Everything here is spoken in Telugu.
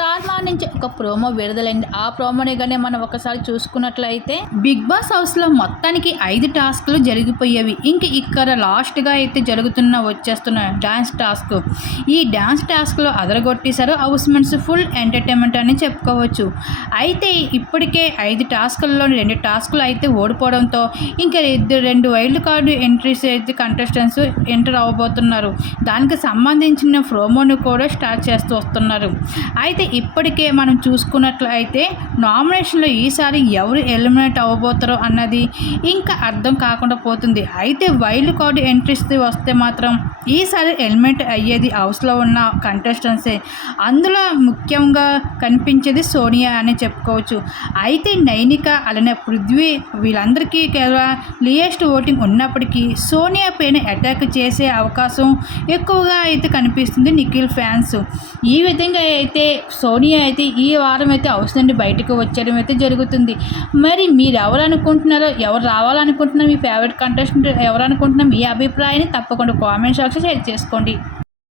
స్టార్ మా నుంచి ఒక ప్రోమో విడుదలైంది. ఆ ప్రోమోని కానీ మనం ఒకసారి చూసుకున్నట్లయితే బిగ్ బాస్ హౌస్లో మొత్తానికి ఐదు టాస్క్లు జరిగిపోయేవి. ఇంక ఇక్కడ లాస్ట్గా అయితే జరుగుతున్న వచ్చేస్తున్న డాన్స్ టాస్క్. ఈ డాన్స్ టాస్క్లో అదరగొట్టేశారు హౌస్మెంట్స్ ఫుల్ ఎంటర్టైన్మెంట్ అని చెప్పుకోవచ్చు. అయితే ఇప్పటికే ఐదు టాస్కుల్లో రెండు టాస్కులు అయితే ఓడిపోవడంతో ఇంకా ఇద్దరు రెండు వైల్డ్ కార్డు ఎంట్రీస్ అయితే కంటెస్టెంట్స్ ఎంటర్ అవ్వబోతున్నారు. దానికి సంబంధించిన ప్రోమోను కూడా స్టార్ట్ చేస్తూ వస్తున్నారు. అయితే ఇప్పటికే మనం చూసుకున్నట్లయితే నామినేషన్లో ఈసారి ఎవరు ఎలిమినేట్ అవ్వబోతారో అన్నది ఇంకా అర్థం కాకుండా పోతుంది. అయితే వైల్డ్ కార్డు ఎంట్రీస్ వస్తే మాత్రం ఈసారి ఎలిమినేట్ అయ్యేది హౌస్లో ఉన్న కంటెస్టెంట్సే. అందులో ముఖ్యంగా కనిపించేది సోనియా అని చెప్పుకోవచ్చు. అయితే నైనిక అలానే పృథ్వీ వీళ్ళందరికీ కేవలం లియెస్ట్ ఓటింగ్ ఉన్నప్పటికీ సోనియా పైన అటాక్ చేసే అవకాశం ఎక్కువగా అయితే కనిపిస్తుంది నిఖిల్ ఫ్యాన్స్. ఈ విధంగా అయితే సోనియా అయితే ఈ వారం అయితే హౌస్ నుండి బయటకు వచ్చేయడం అయితే జరుగుతుంది. మరి మీరు ఎవరు అనుకుంటున్నారో ఎవరు రావాలనుకుంటున్నారో మీ ఫేవరెట్ కంటెస్టెంట్ ఎవరు అనుకుంటున్నారో మీ అభిప్రాయాన్ని తప్పకుండా కామెంట్ సెక్షన్ షేర్ చేసుకోండి.